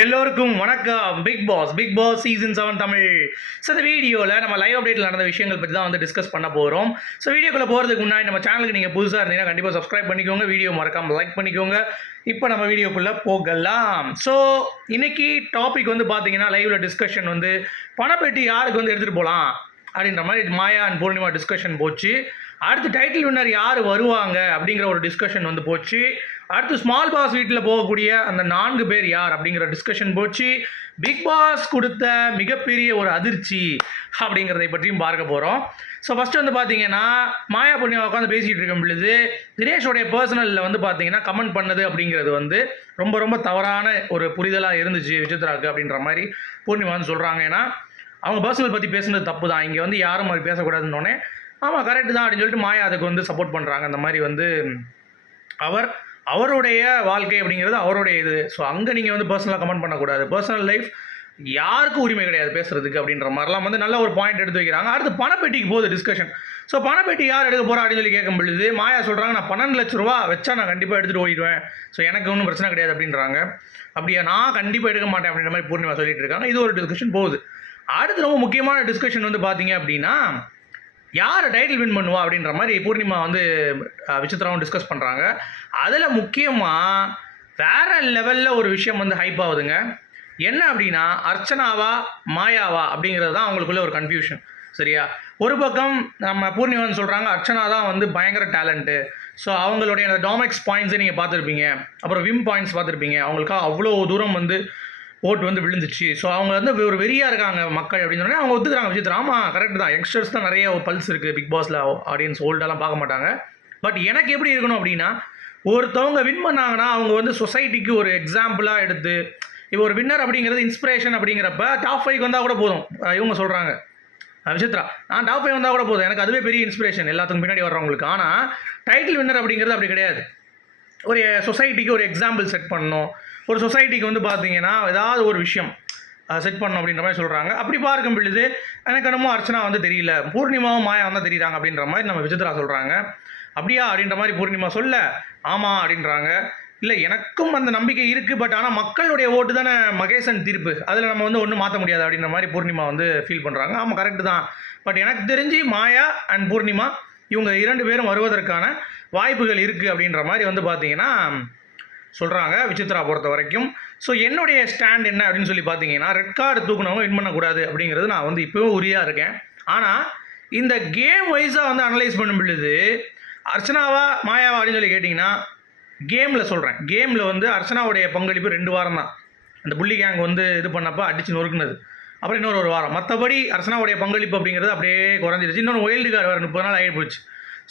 எல்லோருக்கும் வணக்கம். Big boss big boss season seven Tamil. So இந்த வீடியோவில் நம்ம லைவ் அப்டேட்டில் நடந்த விஷயங்கள் பற்றி தான் வந்து டிஸ்கஸ் பண்ண போகிறோம் ஸோ வீடியோக்குள்ளே போகிறதுக்கு முன்னாடி நம்ம சேனலுக்கு நீங்கள் புதுசாக இருந்தீங்கன்னா கண்டிப்பாக சப்ஸ்கிரைப் பண்ணிக்கோங்க. வீடியோ மறக்காமல் லைக் பண்ணிக்கோங்க. இப்போ நம்ம வீடியோக்குள்ளே போகலாம். ஸோ இன்னைக்கு டாபிக் வந்து பார்த்தீங்கன்னா லைவில் டிஸ்கஷன் வந்து பணப்பெட்டி யாருக்கு வந்து எடுத்துகிட்டு போகலாம் அப்படின்ற மாதிரி மாயா அண்ட் பூர்ணிமா டிஸ்கஷன் போச்சு. அடுத்து டைட்டில் வின்னர் யார் வருவாங்க அப்படிங்கிற ஒரு டிஸ்கஷன் வந்து போச்சு. அடுத்து ஸ்மால் பாஸ் வீட்டில் போகக்கூடிய அந்த நான்கு பேர் யார் அப்படிங்கிற டிஸ்கஷன் போச்சு. பிக் பாஸ் கொடுத்த மிகப்பெரிய ஒரு அதிர்ச்சி அப்படிங்கிறதை பற்றியும் பார்க்க போகிறோம் ஸோ ஃபஸ்ட்டு வந்து பார்த்தீங்கன்னா மாயா பூர்ணிமா உட்காந்து பேசிகிட்டு இருக்கும் பொழுது தினேஷோடைய பர்சனலில் வந்து பார்த்தீங்கன்னா கமெண்ட் பண்ணது அப்படிங்கிறது வந்து ரொம்ப ரொம்ப தவறான ஒரு புரிதலாக இருந்துச்சு விசித்ராக்கு அப்படின்ற மாதிரி பூர்ணிமா வந்து சொல்கிறாங்க ஏன்னா அவங்க பர்சனல் பற்றி பேசுனது தப்பு தான் இங்கே வந்து யாரும் அது பேசக்கூடாதுன்னொடனே ஆமாம் கரெக்டு தான் அப்படின்னு சொல்லிட்டு மாயா அதுக்கு வந்து சப்போர்ட் பண்ணுறாங்க அந்த மாதிரி வந்து அவர் அவருடைய வாழ்க்கை அப்படிங்கிறது அவருடைய இது. ஸோ அங்கே நீங்கள் வந்து பர்சனலாக கமெண்ட் பண்ணக்கூடாது. பர்சனல் லைஃப் யாருக்கும் உரிமை கிடையாது பேசுறதுக்கு அப்படின்ற மாதிரிலாம் வந்து நல்ல ஒரு பாயிண்ட் எடுத்து வைக்கிறாங்க. அடுத்து பணப்பெட்டிக்கு போகுது டிஸ்கஷன் ஸோ பணப்பெட்டி யார் எடுக்க போகிறா அப்படின்னு சொல்லி கேட்கும் பொழுது மாயா சொல்கிறாங்க நான் பன்னெண்டு லட்ச ரூபா வச்சா நான் கண்டிப்பாக எடுத்துகிட்டு ஓடிடுவேன். ஸோ எனக்கு ஒன்றும் பிரச்சனை கிடையாது அப்படின்றாங்க. அப்படியா நான் கண்டிப்பாக எடுக்க மாட்டேன் அப்படின்ற மாதிரி பூர்ணிமா சொல்லிட்டு இருக்காங்க. இது ஒரு டிஸ்கஷன் போகுது. அடுத்து ரொம்ப முக்கியமான டிஸ்கஷன் வந்து பார்த்தீங்க அப்படின்னா யார் டைட்டில் வின் பண்ணுவா அப்படின்ற மாதிரி பூர்ணிமா வந்து அஹ், விசித்ராவும் டிஸ்கஸ் பண்ணுறாங்க அதில் முக்கியமாக வேற லெவலில் ஒரு விஷயம் வந்து ஹைப் ஆகுதுங்க. என்ன அப்படின்னா அர்ச்சனாவா மாயாவா அப்படிங்கிறது தான் அவங்களுக்குள்ள ஒரு கன்ஃபியூஷன் சரியா? ஒரு பக்கம் நம்ம பூர்ணிமா சொல்கிறாங்க அர்ச்சனா தான் வந்து பயங்கர டேலண்ட்டு ஸோ அவங்களுடைய அந்த டாமெக்ஸ் பாயிண்ட்ஸை நீங்கள் பார்த்துருப்பீங்க. அப்புறம் விம் பாயிண்ட்ஸ் பார்த்துருப்பீங்க. அவங்களுக்காக அவ்வளோ தூரம் வந்து ஓட்டு வந்து விழுந்துச்சு. ஸோ அவங்க வந்து ஒரு வெறியாக இருக்காங்க மக்கள் அப்படின்னு சொன்னோடனே அவங்க ஒத்துக்கிறாங்க. விசித்ரா ஆமாம் கரெக்ட் தான். யங்ஸ்டர்ஸ் தான் நிறைய பல்ஸ் இருக்குது பிக் பாஸில் ஆடியன்ஸ் ஓல்டெல்லாம் பார்க்க மாட்டாங்க. பட் எனக்கு எப்படி இருக்கணும் அப்படின்னா ஒருத்தவங்க வின் பண்ணாங்கன்னா அவங்க வந்து சொசைட்டிக்கு ஒரு எக்ஸாம்பிளாக எடுத்து இப்போ ஒரு வின்னர் அப்படிங்கிறது இன்ஸ்பிரேஷன் அப்படிங்கிறப்ப டாப் ஃபைவ் வந்தால் கூட போதும். இவங்க சொல்கிறாங்க விசித்ரா நான் டாப் ஃபைவ் வந்தால் கூட போதும். எனக்கு அதுவே பெரிய இன்ஸ்பிரேஷன் எல்லாத்துக்கும் பின்னாடி வர்றவங்களுக்கு. ஆனால் டைட்டில் வின்னர் அப்படிங்கிறது அப்படி கிடையாது. ஒரு சொசைட்டிக்கு ஒரு எக்ஸாம்பிள் செட் பண்ணணும். ஒரு சொசைட்டிக்கு வந்து பார்த்தீங்கன்னா ஏதாவது ஒரு விஷயம் செட் பண்ணணும் அப்படின்ற மாதிரி சொல்கிறாங்க அப்படி பார்க்கும் பொழுது எனக்கு என்னமோ அர்ச்சனா வந்து தெரியல. பூர்ணிமாவும் மாயா வந்தால் தெரியுறாங்க அப்படின்ற மாதிரி நம்ம விசித்ரா சொல்கிறாங்க அப்படியா அப்படின்ற மாதிரி பூர்ணிமா சொல்ல ஆமாம் அப்படின்றாங்க. இல்லை எனக்கும் அந்த நம்பிக்கை இருக்குது பட் ஆனால் மக்களுடைய ஓட்டு தானே மகேசன் தீர்ப்பு. அதில் நம்ம வந்து ஒன்றும் மாற்ற முடியாது அப்படின்ற மாதிரி பூர்ணிமா வந்து ஃபீல் பண்ணுறாங்க ஆமாம் கரெக்டு தான். பட் எனக்கு தெரிஞ்சு மாயா அண்ட் பூர்ணிமா இவங்க இரண்டு பேரும் வருவதற்கான வாய்ப்புகள் இருக்குது அப்படின்ற மாதிரி வந்து பார்த்தீங்கன்னா சொல்கிறாங்க விசித்ரா பொறுத்த வரைக்கும். ஸோ என்னுடைய ஸ்டாண்ட் என்ன அப்படின்னு சொல்லி பார்த்தீங்கன்னா ரெட் கார்டு தூக்கினவங்க வின் பண்ணக்கூடாது அப்படிங்கிறது நான் வந்து இப்போவும் உரியாக இருக்கேன். ஆனால் இந்த கேம் வைஸாக வந்து அனலைஸ் பண்ணும் பொழுது அர்ச்சனாவா மாயாவா அப்படின்னு சொல்லி கேட்டிங்கன்னா கேமில் சொல்கிறேன் கேமில் வந்து அர்ச்சனாவுடைய பங்களிப்பு ரெண்டு வாரம் தான். அந்த புள்ளி கேங் வந்து இது பண்ணப்போ அடிச்சு நொறுக்குனது. அப்புறம் இன்னொரு ஒரு வாரம். மற்றபடி அர்ச்சனாவுடைய பங்களிப்பு அப்படிங்கிறது அப்படியே குறைஞ்சிருச்சு. இன்னொன்று ஒயில்டு கார்டு வேறு முப்பது நாள் ஆகி போச்சு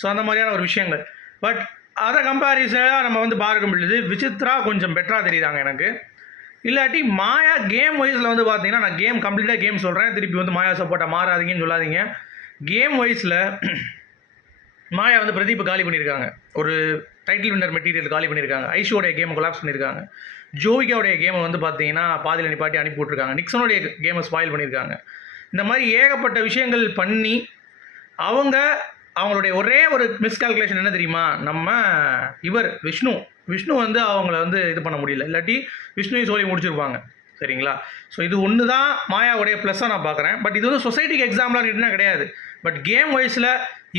ஸோ அந்த மாதிரியான ஒரு விஷயங்கள். பட் அதை கம்பேரிசனாக நம்ம வந்து பார்க்க முடியுது. விசித்ரா கொஞ்சம் பெட்டராக தெரியுதாங்க எனக்கு. இல்லாட்டி மாயா கேம் வைஸில் வந்து பார்த்தீங்கன்னா நான் கேம் கம்ப்ளீட்டாக கேம் சொல்கிறேன் திருப்பி வந்து மாயா சப்போர்ட்டாக மாறாதீங்கன்னு சொல்லாதீங்க. கேம் வைஸில் மாயா வந்து பிரதீப் காலி பண்ணியிருக்காங்க. ஒரு டைட்டில் வின்னர் மெட்டீரியல் காலி பண்ணியிருக்காங்க. ஐஷோடைய கேமை கொலாப்ஸ் பண்ணியிருக்காங்க. ஜோவிகாவுடைய கேமை வந்து பார்த்தீங்கன்னா பாதியில் நிப்பாட்டி அனுப்பி விட்ருக்காங்க நிக்சனுடைய கேமை ஸ்பாயில் பண்ணியிருக்காங்க. இந்த மாதிரி ஏகப்பட்ட விஷயங்கள் பண்ணி அவங்க அவங்களுடைய ஒரே ஒரு மிஸ்கால்குலேஷன் என்ன தெரியுமா? நம்ம இவர் விஷ்ணு. விஷ்ணு வந்து அவங்கள வந்து இது பண்ண முடியல. இல்லாட்டி விஷ்ணுவை சொல்லி முடிச்சிருப்பாங்க. சரிங்களா? ஸோ இது ஒன்று தான் மாயாவுடைய ப்ளஸ்ஸாக நான் பார்க்குறேன் பட் இது வந்து சொசைட்டிக்கு எக்ஸாம்பிளாக நீட்டுனா கிடையாது. பட் கேம் வைஸில்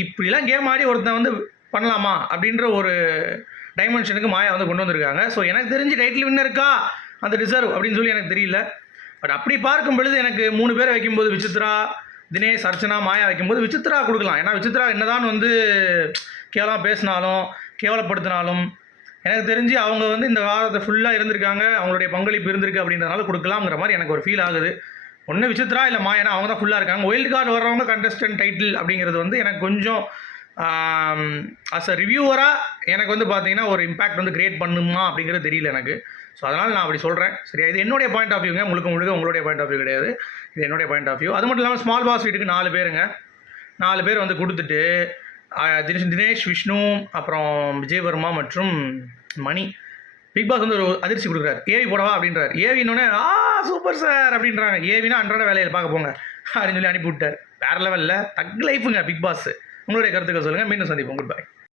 இப்படிலாம் கேம் ஆடி ஒருத்தன் வந்து பண்ணலாமா? அப்படின்ற ஒரு டைமென்ஷனுக்கு மாயா வந்து கொண்டு வந்திருக்காங்க. ஸோ எனக்கு தெரிஞ்சு டைட்டில் வின்னருக்கா அந்த ரிசர்வ் அப்படின்னு சொல்லி எனக்கு தெரியல. பட் அப்படி பார்க்கும் பொழுது எனக்கு மூணு பேரை வைக்கும்போது விசித்ரா தினேஷ் அர்ச்சனா மாயா வைக்கும்போது விசித்ரா கொடுக்கலாம். ஏன்னா விசித்ரா என்னதான் வந்து கேவலமாக பேசினாலும் கேவலப்படுத்தினாலும் எனக்கு தெரிஞ்சு அவங்க வந்து இந்த வாரத்தை ஃபுல்லாக இருந்திருக்காங்க. அவங்களுடைய பங்களிப்பு இருந்திருக்கு அப்படின்றனால கொடுக்கலாம்ங்கிற மாதிரி எனக்கு ஒரு ஃபீல் ஆகுது. ஒன்று விசித்ரா இல்லை மாயனா அவங்க தான் ஃபுல்லாக இருக்காங்க. ஒயில்டு கார்டு வர்றவங்க கண்டஸ்டன்ட் டைட்டில் அப்படிங்கிறது வந்து எனக்கு கொஞ்சம் அஸ் அ ரிவ்யூவராக எனக்கு வந்து பார்த்தீங்கன்னா ஒரு இம்பாக்ட் வந்து கிரியேட் பண்ணுமா அப்படிங்கிறது தெரியல எனக்கு. ஸோ அதனால் நான் அப்படி சொல்கிறேன் சரியா? இது என்னுடைய பாயிண்ட் ஆஃப் வியூங்க முழுக்க முழுக்க உங்களுடைய பாயிண்ட் ஆஃப் வியூ கிடையாது. இது என்னுடைய பாயிண்ட் ஆஃப் வியூ அது மட்டும் இல்லாமல் ஸ்மால் பாஸ் வீட்டுக்கு நாலு பேருங்க. நாலு பேர் வந்து கொடுத்துட்டு தினேஷ் தினேஷ் விஷ்ணு அப்புறம் விஜயவர்மா மற்றும் மணி. பிக் பாஸ் வந்து ஒரு அதிர்ச்சி கொடுக்குறாரு. ஏவி போடவா அப்படின்றார். ஏவினோடனே ஆ சூப்பர் சார் அப்படின்றாங்க. ஏவினா அன்றாட வேலையில் பார்க்க போங்க. அப்படின்னு சொல்லி அனுப்பி விட்டார். வேறு லெவலில் தக் லைஃபுங்க பிக் பாஸ் உங்களுடைய கருத்துக்கள் சொல்லுங்கள் மீண்டும் சந்திப்போம். Good bye